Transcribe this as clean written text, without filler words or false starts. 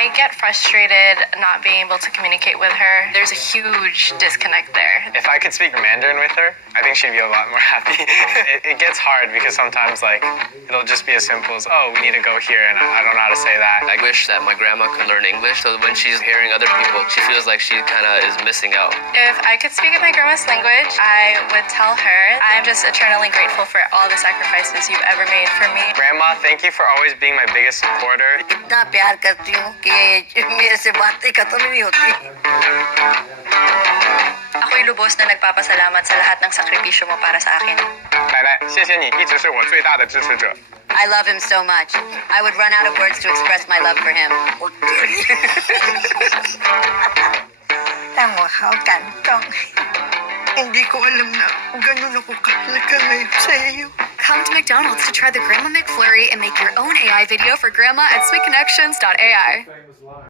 I get frustrated not being able to communicate with her. There's a huge disconnect there. If I could speak Mandarin with her, I think she'd be a lot more happy. It gets hard because sometimes like it'll just be as simple as, oh, we need to go here, and I don't know how to say that. I wish that my grandma could learn English, so when she's hearing other people, she feels like she kind of is missing out. If I could speak in my grandma's language, I would tell her I'm just eternally grateful for all the sacrifices you've ever made for me. Grandma, thank you for always being my biggest supporter. इतना प्यार करती हूँ कि मेरे से बातें खत्म ही नहीं होती. Ako'y lubos na nagpapasalamat sa lahat ng sakripisyo mo para sa akin. 奶奶，谢谢你一直是我最大的支持者。 I love him so much. I would run out of words to express my love for him. 让我好感动. Hindi ko alam na ganun ako kahalaga ngayon sa iyo. Come to McDonald's to try the Grandma McFlurry and make your own AI video for Grandma at sweetconnections.ai.